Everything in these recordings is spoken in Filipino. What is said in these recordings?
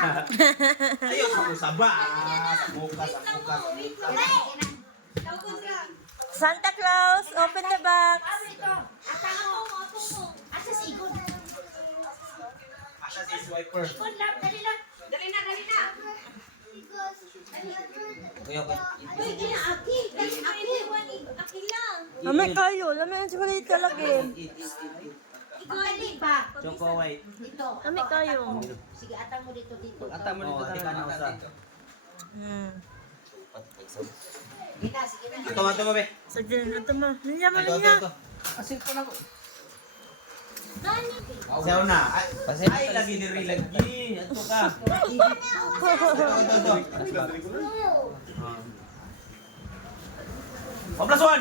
Ayaw sa usaba. Sa bukas, sa bukas. Santa Claus, open the box. Asya si swiper. Kuya ba? Ame kayo, laman yung chocolate ka lagi. Choco white. Ame kayo. Sige, atang mo dito. Ata mo dito tika na usa. Sige na. Ito mo be. Sige, ito mo. Niya mo Ito. niya. Asin po na ko. Sayo na. Ay, lagi ni lagi. Ato ka. Ito. 1 plus 1.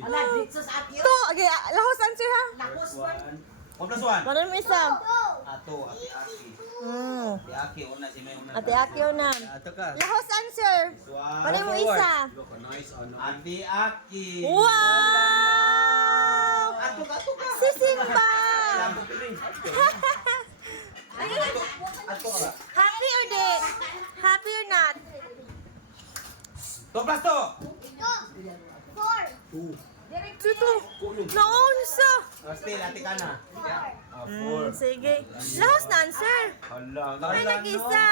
Ala, dito sa atyo. Ito, okay, lahos answer ha. Lakos 1 plus 1. Paano mo isa? Ato, aki-aki. Hmm. Aki-aki, una si May una. Ate Aki na. Ato ka. Lahos answer. Paano mo isa? Aki-aki. Wow! Ato ka. Si Simba! Ato ka. Happy or di? Happy or not? 2 plus 2. Tuto. Naon siya. Still, ati ka na. Sige. Lahos na answer. Hala, Ay, nag-isa.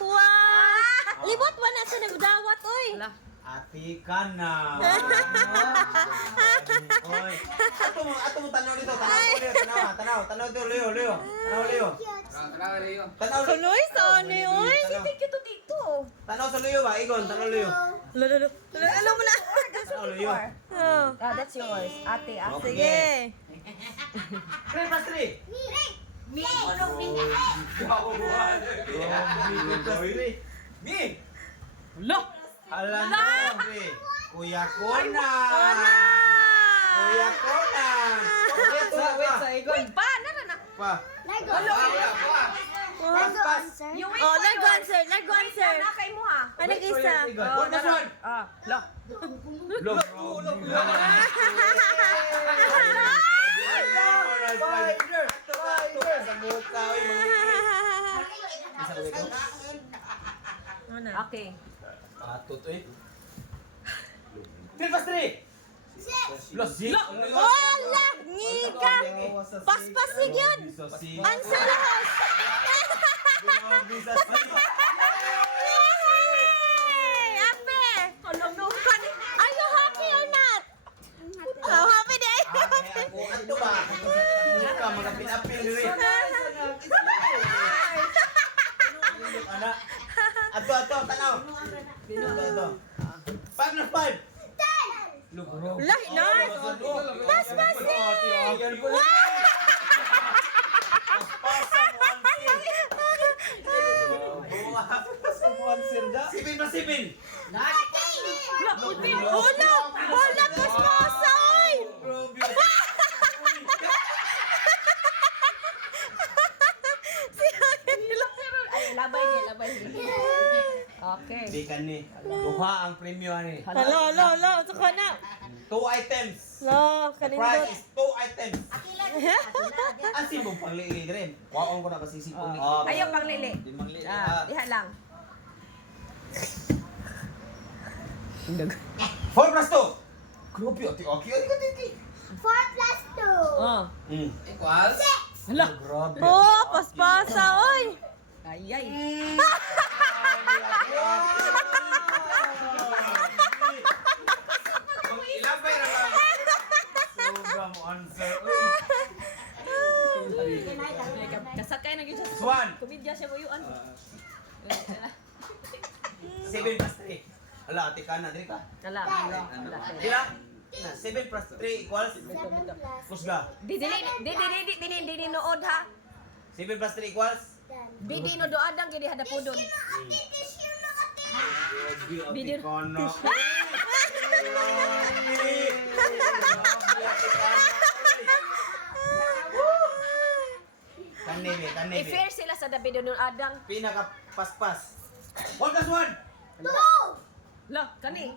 Wow! Libot ba na sa nagdawat, oy? Ati ka na. Oy. Ato mo tanaw dito. Tanaw dito, Leo. Tanaw. Kaloy sa ano oy? Dito, dito. Tanaw sa Leo ba? Igon, tanaw Leo. Lalo. Alam mo na. Tanaw Leo. Oh. That's yours. Ate, Sige. 3 plus 3. Mi, unong mi. Mi! Hala na, pre. Kuya ko na. Kuya ko na. Wait sa Igon. Wait pa, nara na. Pa. Pas. You wait Oh, for lag yours. answer. Na kay mo ha. Ano isa? 1 plus 1. Ah, lo. Log. Spider. Sa mukha. Okay. Ato to eh. 3 plus 3. Plus 6. Wala! Ngika! Paspas yun! Answer lahos! Yay! Happy! Are you happy or not? Oh, happy day! Ako, ato ba? Mukha, mga pinapil rin. Anak. Ato, tanaw. Ito. 5 plus 5. Lahi na! Paspas eh! Wow! Sipin pa sipin. Wala! Paspasa! Oy! Labay niya. Okay. Di ka ni. Duha ang premyo ni. Hello. Saka na. 2 items. Lo, The kanindot. prize is 2 items. Asin mo pang liili rin. Waong ko na pasisipon ni. Ayaw pang lili. Di mang liili. Diha lang. 4 plus 2. Grabe, ati. 4 plus 2. Oh. Equals? Hala. Grabe. Oh, paspasa, oy! Ayay. Ilang pera lang? Sobrang answer. Kasakay na gyud siya. Swan. Komedya siya mo yuan. 7 plus 3. Hala, ati ka na. Dili ka. Kala. Dila. 7 plus 3 equals? 7 plus Kusga. Dili nood ha. 7 plus 3 equals? Dili no doadang gid hada pudon. Video. Kono. Kanebe. I-fair sila sa David no adang. Pinaka paspas. 1 plus 1. 2. La, kani.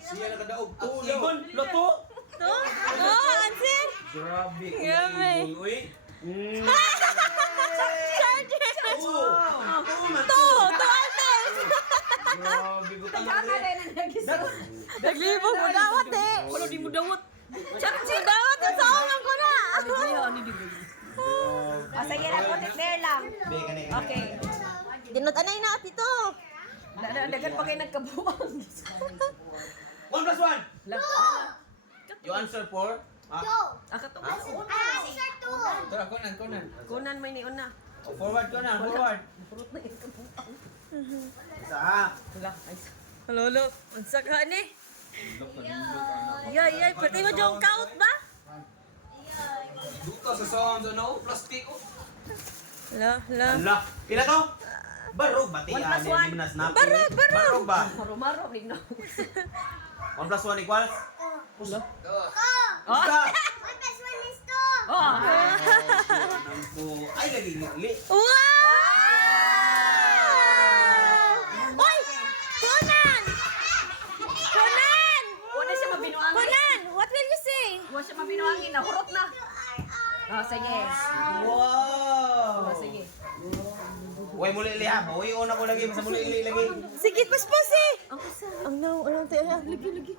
Siya nakadaog. Igon, loto. To? Oh, answer? Grabe. Grabe. Uy. Naglibog mo dawat eh. Wala di mo dawat. Charot si dawat yung saungan ko na. Sige na, konti there lang. Be, kani. Okay. Dinot anay na dito. Dagan pa kayo nagkabuang. 1 plus 1. You answer 4. Two. Aka to. I answer two. Tara, kunan. Kunan may ni una. Forward ko na, forward. Purot na ikabuang. Isa. Wala. Ay. Lolo, unsa ka ni? Yay, pwede mo jong count ba? Duka sa sound ano, plastic oh. La. Ala, pila to? Barog, bati 1 plus ani na snap. Barog. Barog ba? Maro-maro rin na. 1 plus 1 equals? Go. Isa. One plus one is two. Oh. Ay, lagi li. Wow! Oy! Conan! Wala siya mabinuangin. Conan! What will you say? Wala siya mabinuangin. Nahurot na. Oh, sige. Wow! Oh, sige. Uy, muli li ha. Uy, una ko lagi. Masa muli li lagi. Sige, paspos eh! Ang no, alam tayo. Lagi.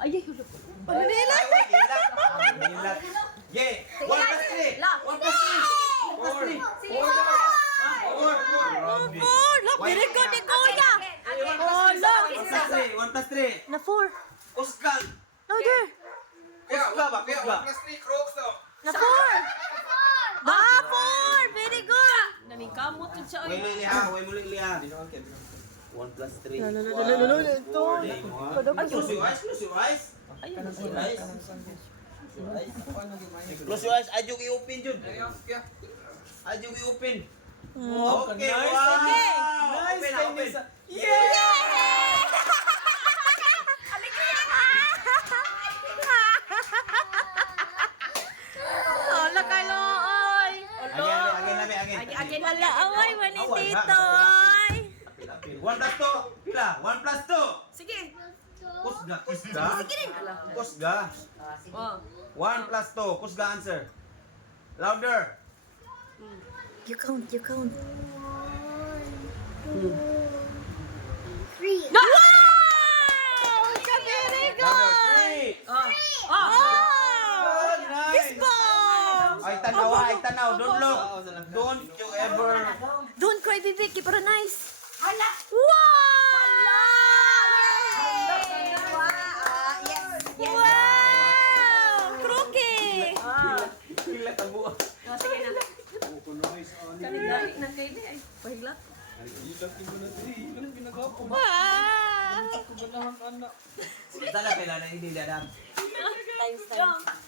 Ay, hulo. Ano nila? Ay, wait, ilat. Yeah. 1 plus 3. 1 plus 3. 4. 4. Oh, look, very good ni Kuya! Oh, look! 1 plus 3. Na 4. Uskan. Louder! Usga ba? Kaya Usga. plastic crocs to. Na 4! Ba, 4! Very good! Naningkamot yun siya. Uy, muli li ha. Uy, muli li ha. 1 plus 3. Close your eyes. Close your eyes. Close your eyes. Close your eyes. Adyo i-open dyan. Adyo i-open. Okay, wow! Open na, open. Hala ka looy! Again. Hala, away man ni Titoy! 1 plus 2. Pila? 1 plus 2. Sige. Kusga. Kusga. Oh. 1 plus 2. Kusga answer. Louder. You count. One, two, three. Wow! Very Louder. good! 3. Oh. Oh! Nice. Kiss bomb! Ay, tanaw. Don't look. Don't you ever. Don't cry, baby. Keep her nice. Hala. Wow! Wow! Crookie! Pila tabuan. Oh, sige na. Kanigali na kayo di ay. Pahigla. Wow! Sana pila na hindi dadam. Times.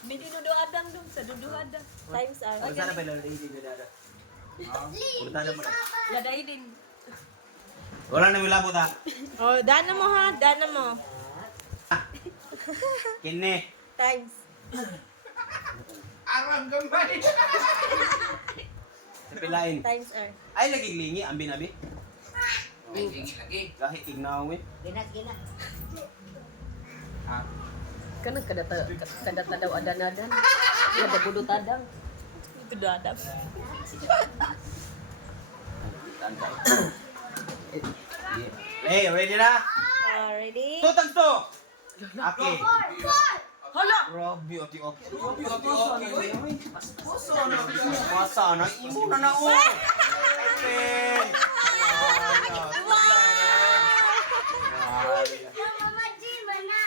Bidi duduadang dong sa duduadang. Times are. Sana pila na hindi dadam. Punta na mo na. Laday din. Wala na milabot ha. Oh, dana mo ha. Dana mo. Kini. Times. Arang gambay. Pilain. Times are. Ay, lagi lingi. Ambi nabi. Lagi. Kahit ignaw eh. Kanang kadata daw adanadan. Kada budot adang. Ito dadap. Hey, ready na? Ready? 2 times 2. Okay. Hala. Grabe, oti. Masa na imo na o. Open. Mama Jim, na.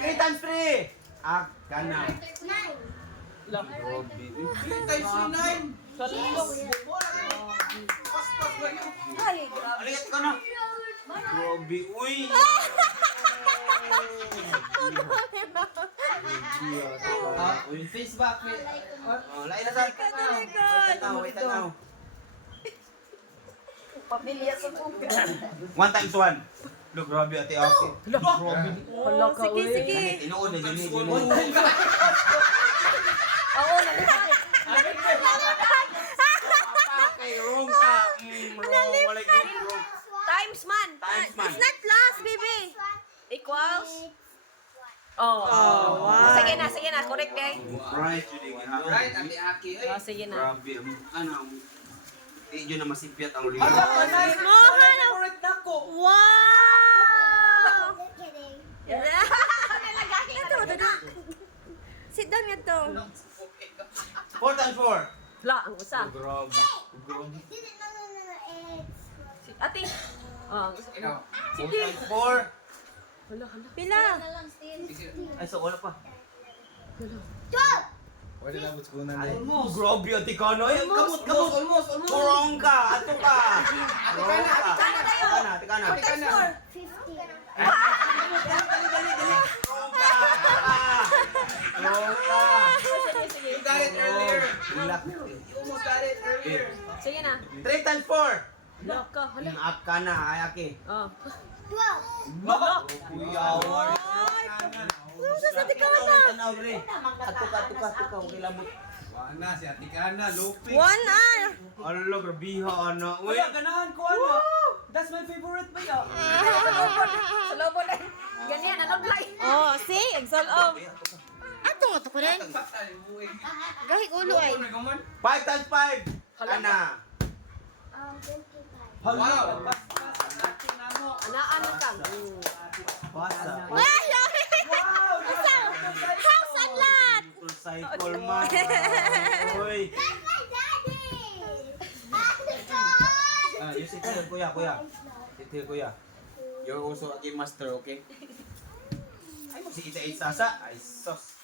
3 times 3. Kana. Nine. Grabe. 3 times 9. Aligat ka na. Grabe, uy. Uy, face back. Lain na sa. Wait tanaw. Pamilya sa buka. 1 times 1. Look, grabe ate okay. Hala ka. Sige. Tinuod na yun. Oo, nalipad. Okay, wrong ka. Wrong. Wala yung wrong. Times man. Times man. It's not plus, baby. Equals. Oh. wow. Sige na. Correct day. Right, Judy. Right, ate Aki. Oh, sige na. Grabe. Ano? Hindi na masipyat ang ulit. Mohan. Wow! Ito, ito. Sit down nga to. 4 times 4. La, ang usa. Grabe. No. It's Ate. Oh, Ikaw. 4 times 4. hala, hala. Pila? Sige. Ay, so wala pa. 12. Wala lang what's going on Ay, there. grabe, ati ka no. Ay, kamot. Almost. Kurong ka. Ato ka. Kurong ka. Ati ka na. 50. Kurong ka. Kurong ka. You got it earlier. Ilak. You almost got it earlier. Sige na. 3 times 4. Hala ka, hala. Ak ka na, ay aki. Oh. 12. Kuya, Ano sa tika na? tanaw dire. Ato ka. Okay lamot. Wala si Atikana, Lopi. One ah. Ala, grabiha ana. Uy, ganahan ko ano. That's my favorite ba ya? Sa lobo na. Ganyan, anong light? Oh, see? Exalt of. Ato nga to ko rin. Gahig ulo ay. 5 times 5. Ana. 25. Wow. Anaan ka. Basa. Ay, house and lot. Motorcycle man. Uy. That's my daddy. You sit here, kuya. Sit here, kuya. You're also a game master, okay? Ay, mo si Ita sasa. Ay, sos.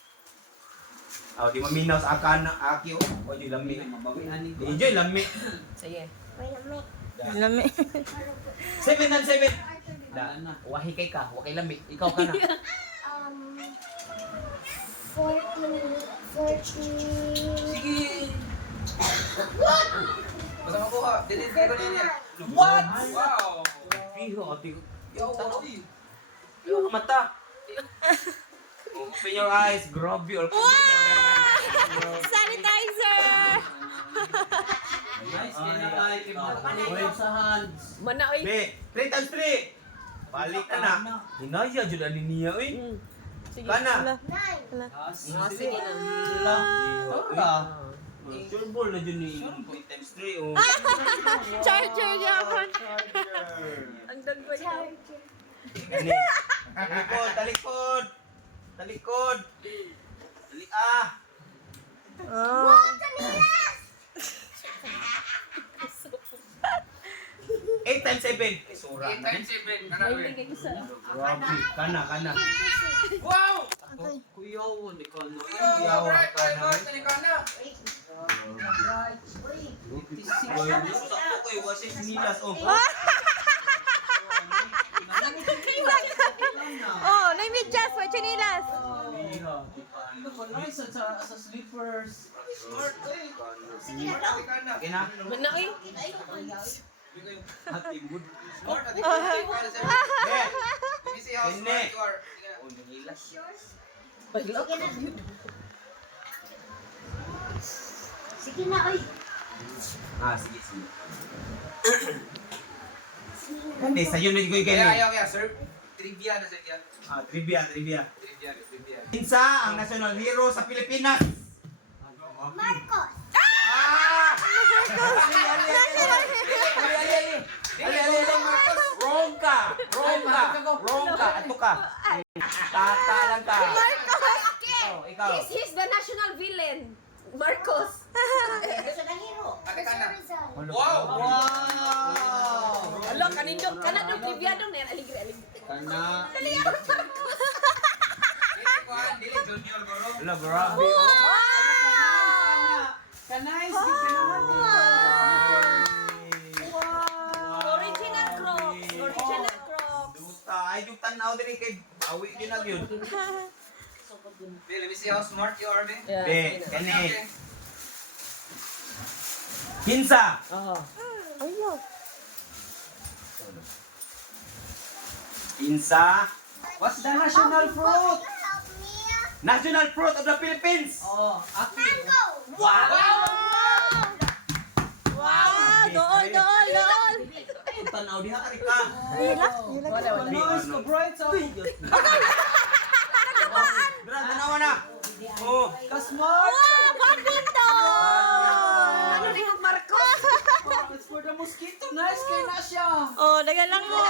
Oh, di maminaw sa akana, aki, oh. O, di lami. Di joy, lami. Sige. Wait a minute. Lami. 7 and 7. Daan na. Wahi kay ka, wakay lami. Ikaw ka na. 40. Sige. Basta makuha. Delete ko niya. What? Wow. Piho, ati. Yo, uy. Yung mata. Open your eyes, grabe. Sanitizer. Nice, kaya sa hands. Mana, oy. Be, 3 times 3. Balik ka na. Hinaya, dyan ani niya, uy. Sige. Kana. 9. Sige na. Sureball na dyan ni 3 times 3, oh. Charger yapon. Ang dagway ko. Gani. Talikod. Talikod. Dali, ah. Oh. 8 times 7. Ay, sura 8 na. times 7. Ano Ay, yun? hindi ko sa. Grabe. Kana. Wow! Kuyaw, di ka na. Yo, Kuyaw, right, ka na. talikod na. Sakto kayo, kasi sinilas, oh. Oh, namidyas for chinilas. Sa slippers. Smart, eh. Talikod na. Okay na? Mana, oy. Hati good. Smart, talikod na. Be. Let me see how smart you are. Oh, nanilas. Paglo. Sige na, oy. Ah, sige. Hindi, sa'yo na ko kayo. Kaya, sir. Trivia na sa kaya. Ah, trivia. Trivia. Kinsa ang national hero sa Pilipinas? Marcos. Ah! Ali. Wrong ka. Ato ka. Tata lang ka. Oh, ikaw. He's the national villain. Marcos. Ate ka na. Rizal. Wow! Alo, kanindong trivia dong na aligri. Kana. Dili, Junior Goro. Hello, grabe. Original Crocs. Duta, ay yung tanaw din kay awi din na yun. Bill, let me see how smart you are, man. Be, kani. Kinsa. Oh. Kinsa. What's the national fruit? Help me. National fruit of the Philippines. Mango. Wow! Wow, dool. Yung tanaw diha ari ka. Wala. Be, ano? Dra, tanawa na. Oh. Wow, badminton. Ano ni Marcos? It's for the mosquito. Nice kay na siya. Oh, dagan lang mo.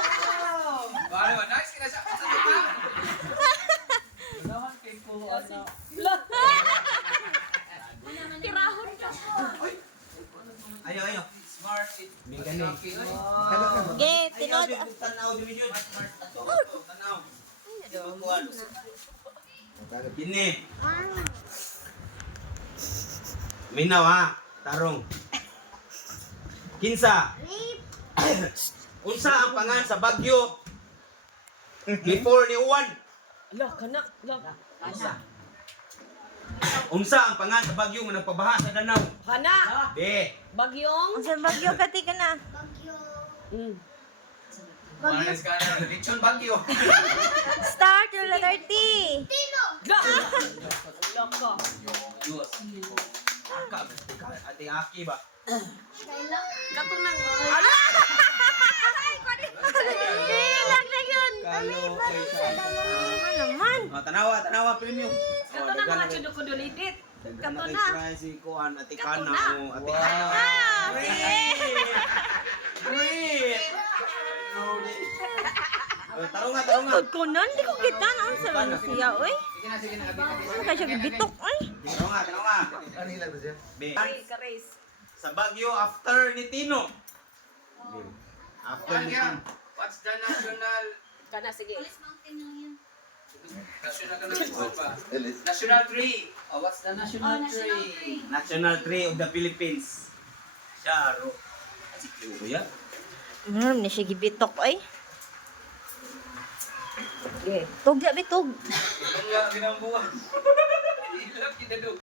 Wow, nice kay na siya. Ayo. Smart. Bigyan ni. Ge, tinod. Tanaw di medyo. Tanaw. Gini. Minaw ha. Tarong. Kinsa. Unsa ang pangan sa Bagyo before ni Uwan? Ala, kana. Ala. Unsa ang pangan sa Bagyo nga nagpabaha sa Danau? Kana. Be. Bagyong. Unsa bagyo kati ka na? Bagyo. Mm. Manis ka na. Lechon Bagyo. Start your letter T. Tino. Ga. Ala ka. Ate Aki ba? Kayla. Katunang. Ala! Ilag na yun. Ano naman? Tanawa premium. Katunang mga chudukudulidit. Kato Kato na. si Kuan, Ate Kato Kana, na. Ate Kana. Ah! Great! Tarong nga. Tugod ko nun, di ko kita na ang sarang siya, oy. Sige na, sige na. Ano kaya siya gibitok, oy. Tarong nga. Kanila ba siya? Be, Kares. sa Bagyo after ni Tino. Be, after ni Tino. What's the national... Kana, sige. National ka na pa. National tree. Oh, what's the national tree? National Tree of the Philippines. Sharo. Si Kuya. Ni siya gibitok, oy. Ge. Tugya bitog. Ang nga, binambuhan. Ilap kita do.